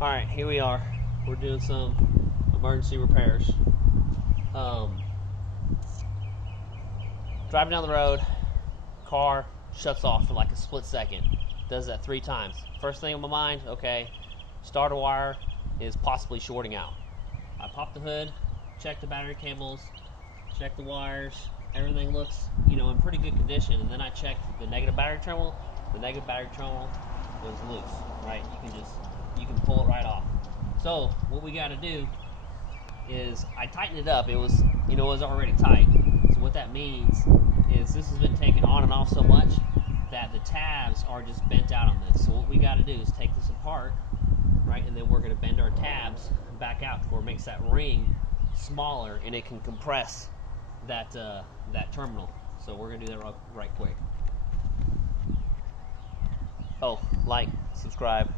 Alright, here we are. We're doing some emergency repairs. Driving down the road, car shuts off for like a split second. Does that 3 times. First thing on my mind, okay, starter wire is possibly shorting out. I pop the hood, check the battery cables, check the wires. Everything looks, in pretty good condition. And then I checked the negative battery terminal. The negative battery terminal was loose, right? You can pull it right off. So what we got to do is I tightened it up. It was already tight. So what that means is this has been taken on and off so much that the tabs are just bent out on this. So what we got to do is take this apart, right? And then we're going to bend our tabs back out to where it makes that ring smaller and it can compress that terminal. So we're going to do that right quick. Oh, like, subscribe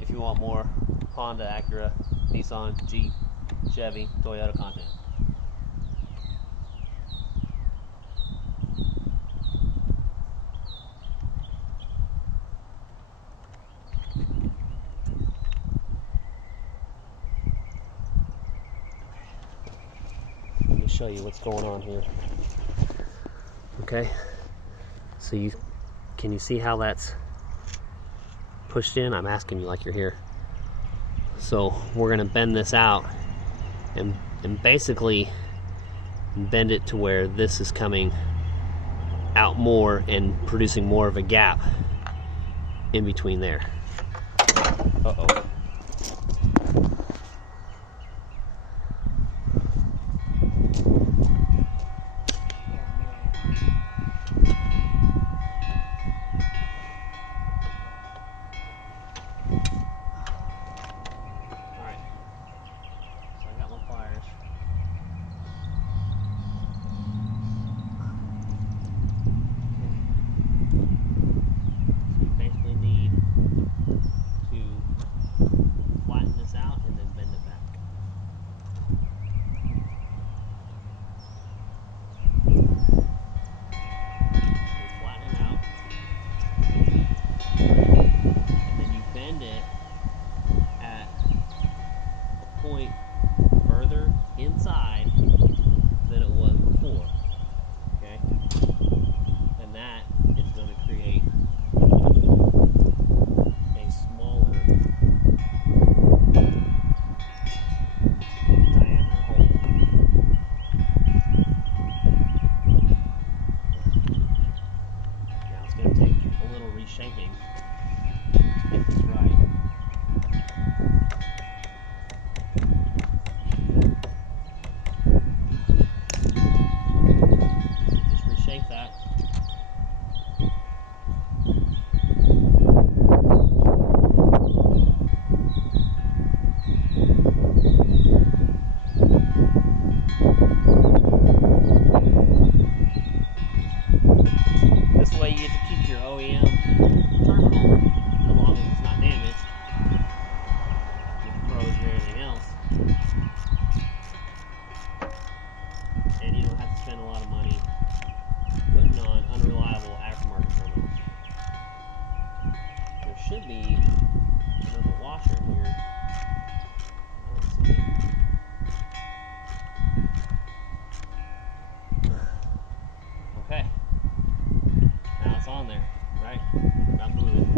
if you want more Honda, Acura, Nissan, Jeep, Chevy, Toyota content. Let me show you what's going on here. Okay, so can you see how that's pushed in? I'm asking you like you're here. So we're gonna bend this out and basically bend it to where this is coming out more and producing more of a gap in between there. Uh-oh. Further inside than it was before, okay? And that is going to create a smaller diameter hole. Now it's going to take a little reshaping to get this right. This way you get to keep your OEM terminal as long as it's not damaged. You can corrosion or anything else. And you don't have to spend a lot of money putting on unreliable aftermarket terminals. There should be another washer here. I don't see it. Okay. Now it's on there, right? I'm moving.